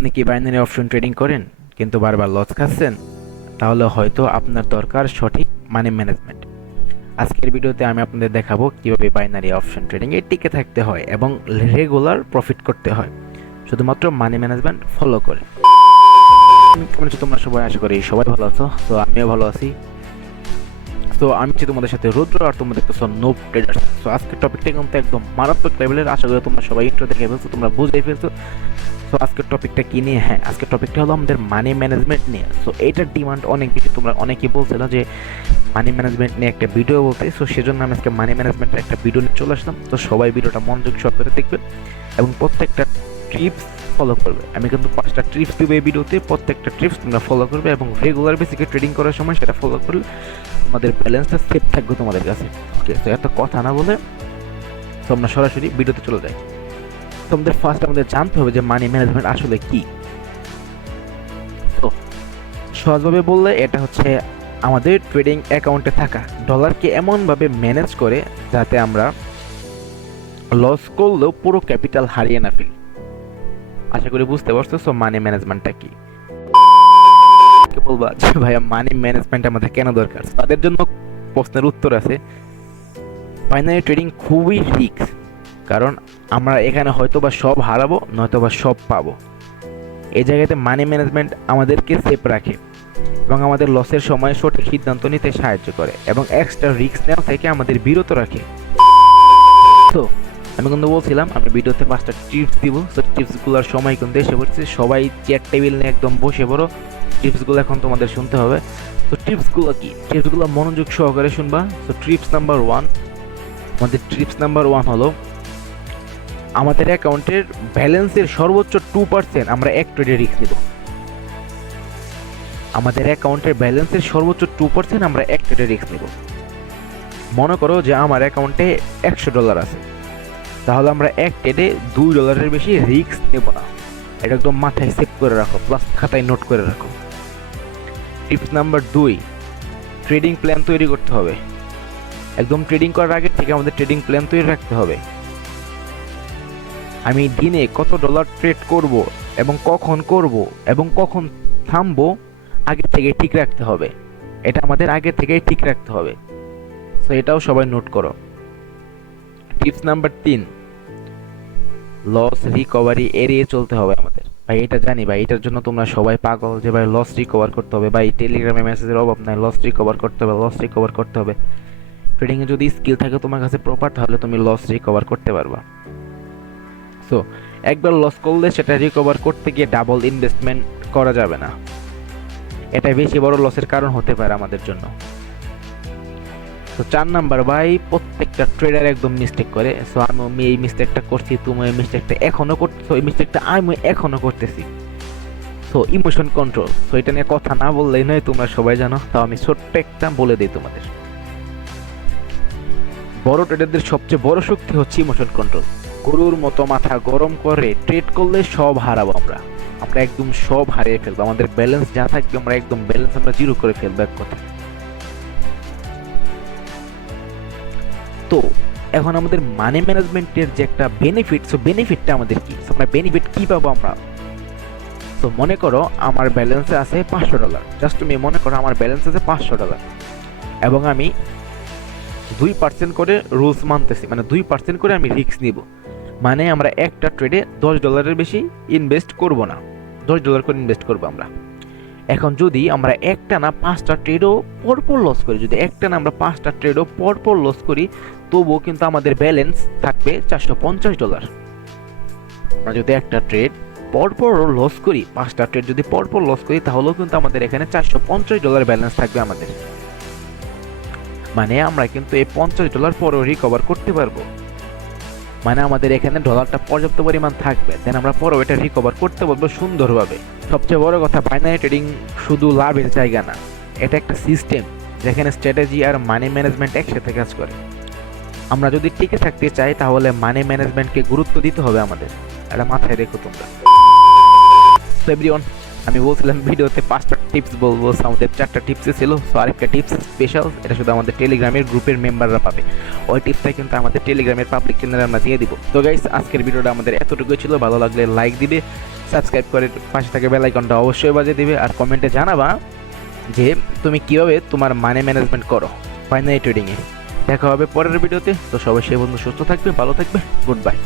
আপনি কি binary option trading করেন কিন্তু বারবার লস খাচ্ছেন? তাহলে হয়তো আপনার দরকার সঠিক মানি ম্যানেজমেন্ট। আজকের ভিডিওতে আমি আপনাদের দেখাবো কিভাবে বাইনারি অপশন ট্রেডিং এ টিকে থাকতে হয় এবং রেগুলার প্রফিট করতে হয় শুধুমাত্র মানি ম্যানেজমেন্ট ফলো করে। কেমন আছো তোমরা সবাই? আশা করি সবাই ভালো আছো। তো আমিও ভালো আছি। তো আমি তোমাদের সাথে রুদ্র, আর তোমরা দেখতেছো নোব ট্রেডার্স। তো আজকের টপিকটা কিন্তু একদম মারাত্মক লেভেলের। আশা করি তোমরা সবাই ইন্ট্রো দেখে ফেলছো, তোমরা বুঝেই ফেলছো। সো আজকের টপিকটা কি নিয়ে? হ্যাঁ, আজকের টপিকটা হলো আমাদের মানি ম্যানেজমেন্ট নিয়ে। সো এইটার ডিমান্ড অনেক বেশি, তোমরা অনেকেই বলছিল যে মানি ম্যানেজমেন্ট নিয়ে একটা ভিডিও বলতে। সো সেজন্য আমি আজকে মানি ম্যানেজমেন্টের একটা ভিডিও নিয়ে চলে আসলাম। তো সবাই ভিডিওটা মনোযোগ সহকারে দেখবে এবং প্রত্যেকটা টিপস ফলো করবে। আমি কিন্তু 5টা টিপস দেবো এই ভিডিওতে, প্রত্যেকটা টিপস তোমরা ফলো করবে এবং রেগুলার বেসিকে ট্রেডিং করার সময় সেটা ফলো করলে তোমাদের ব্যালেন্সটা সেফ থাকবে তোমাদের কাছে। ওকে, তো এত কথা না বলে তোমরা সরাসরি ভিডিওতে চলে যাই। তোমাদের ফার্স্ট আমাদের জানতে হবে যে মানি ম্যানেজমেন্ট আসলে কি। তো সহজভাবে বললে এটা হচ্ছে আমাদের ট্রেডিং অ্যাকাউন্টে থাকা ডলারকে এমনভাবে ম্যানেজ করে যাতে আমরা লস করলেও পুরো ক্যাপিটাল হারিয়ে না ফেলি। আশা করি বুঝতে পারছো। সো মানি ম্যানেজমেন্টটা কি? বলবা যে ভাইয়া মানি ম্যানেজমেন্ট আমাদের কেন দরকার? তাদের জন্য প্রশ্নের উত্তর আছে। বাইনারি ট্রেডিং খুবই রিস্ক, কারণ আমরা এখানে হয়তো বা সব হারাবো, নয়তো বা সব পাবো। এই জায়গাতে মানি ম্যানেজমেন্ট আমাদেরকে সেফ রাখে এবং আমাদের লসের সময় সঠিক সিদ্ধান্ত নিতে সাহায্য করে এবং এক্সট্রা রিস্ক নেওয়া থেকে আমাদের বিরত রাখে। তো আমি কিন্তু বলছিলাম আমি ভিডিওতে 5টা টিপস দিব। সো টিপসগুলোর সময় কিন্তু এসে পড়ছে। সবাই চেয়ার টেবিল নিয়ে একদম বসে পড়ো, টিপসগুলো এখন তোমাদের শুনতে হবে। তো টিপসগুলো কি? টিপসগুলো মনোযোগ সহকারে শুনবা। সো টিপস নাম্বার 1, আমাদের টিপস নাম্বার 1 হলো আমাদের অ্যাকাউন্টের ব্যালেন্সের সর্বোচ্চ 2% আমরা এক ট্রেডে রিস্ক নিব। আমাদের অ্যাকাউন্টের ব্যালেন্সের সর্বোচ্চ 2% আমরা এক ট্রেডে রিস্ক নিব। মনে করো যে আমার অ্যাকাউন্টে $100 আছে, তাহলে আমরা এক ট্রেডে $2 বেশি রিস্ক নেব না। এটা একদম মাথায় সেভ করে রাখো, প্লাস খাতায় নোট করে রাখো। টিপস নাম্বার 2, ট্রেডিং প্ল্যান তৈরি করতে হবে। একদম ট্রেডিং করার আগে থেকে আমাদের ট্রেডিং প্ল্যান তৈরি রাখতে হবে। আমি দিনে কত ডলার ট্রেড করব এবং কখন থামবো আগে থেকে ঠিক রাখতে হবে। এটা আমাদের আগে থেকেই ঠিক রাখতে হবে। সো এটাও সবাই নোট করো। টিপস নাম্বার 3, লস রিকভারি এড়িয়ে চলতে হবে আমাদের। ভাই এটা জানি ভাই, এটার জন্য তোমরা সবাই পাগল যে ভাই লস রিকভার করতে হবে। ভাই টেলিগ্রামে মেসেজের অভাব নাই, লস রিকভার করতে হবে, লস রিকভার করতে হবে। ট্রেডিংয়ে যদি স্কিল থাকে তোমার কাছে প্রপার, তাহলে তুমি লস রিকভার করতে পারবা। সো একবার লস করলে সেটা রিকভার করতে গিয়ে ডাবল ইনভেস্টমেন্ট করা যাবে না। এটা বেশি বড় লসের কারণ হতে পারে আমাদের জন্য। তো 4 নাম্বার, ভাই প্রত্যেকটা ট্রেডার একদম মিস্টেক করে। সো আমি এই মিস্টেকটা করছি, তুমি এই মিস্টেকটা এখনো করতেছো, এই মিস্টেকটা আমি এখনো করতেছি। So emotion control. সো এটা নিয়ে কথা না বললেই নয়, তোমরা সবাই জানো, তাও আমি ছোট্ট একটা বলে দিই তোমাদের। বড় ট্রেডারদের সবচেয়ে বড় শক্তি হচ্ছে ইমোশন কন্ট্রোল। গরুর মতো মাথা গরম করে ট্রেড করলে সব হারাবো আমরা একদম সব হারিয়ে ফেলবো। আমাদের ব্যালেন্স যা থাকবে আমরা একদম ব্যালেন্স আমরা জিরো করে ফেলবো এক কথা। তো এখন আমাদের মানি ম্যানেজমেন্টের যে একটা বেনিফিট, সো বেনিফিটটা আমাদের কি? আমরা বেনিফিট কি পাবো আমরা? তো মনে করো আমার ব্যালেন্সে আছে $500। জাস্ট তুমি মনে করো আমার ব্যালেন্স আছে $500 এবং আমি 2% করে রুলস মানতেছি, মানে 2% করে আমি রিস্ক নিব। মানে আমরা একটা ট্রেডে $10 বেশি ইনভেস্ট করব না, $10 করে ইনভেস্ট করবো আমরা। এখন যদি আমরা একটা না 5টা ট্রেডও পরপর লস করি, যদি একটা না আমরা 5টা ট্রেডও পরপর লস করি, তবুও কিন্তু আমাদের ব্যালেন্স থাকবে $450। আমরা যদি একটা ট্রেড পরপর লস করি, 5টা ট্রেড যদি পরপর লস করি, তাহলেও কিন্তু আমাদের এখানে $450 ব্যালেন্স থাকবে আমাদের। মানে আমরা কিন্তু এই $50 পরেও রিকভার করতে পারবো। মানে আমাদের এখানে ডলারটা পর্যাপ্ত পরিমাণ থাকবে, দেন আমরা পরেও এটা রিকভার করতে পারবো সুন্দরভাবে। সবচেয়ে বড় কথা, বাইনারি ট্রেডিং শুধু লাভের জায়গা না, এটা একটা সিস্টেম যেখানে স্ট্র্যাটেজি আর মানি ম্যানেজমেন্ট একসাথে কাজ করে। আমরা যদি টিকে থাকতে চাই তাহলে মানি ম্যানেজমেন্টকে গুরুত্ব দিতে হবে আমাদের। এটা মাথায় রেখো তোমরা। এভরিওয়ান, আমি বলছিলাম ভিডিওতে 5টা টিপস বলবো, আমাদের 4টা টিপসে ছিল। সো আরেকটা টিপস স্পেশাল, এটা শুধু আমাদের টেলিগ্রামের গ্রুপের মেম্বাররা পাবে। ওই টিপসটা কিন্তু আমাদের টেলিগ্রামের পাবলিক চ্যানেলে আমরা দিয়ে দিব। তো গাইস, আজকের ভিডিওটা আমাদের এতটুকুই ছিল। ভালো লাগলে লাইক দিবে, সাবস্ক্রাইব করে পাশে থাকা বেল আইকনটা অবশ্যই বাজিয়ে দিবে, আর কমেন্টে জানাবা যে তুমি কিভাবে তোমার মানি ম্যানেজমেন্ট করো বাইনারি ট্রেডিংয়ে। দেখা হবে পরের ভিডিওতে। তো সবাই সেই বন্ধু সুস্থ থাকবে, ভালো থাকবে, গুড বাই।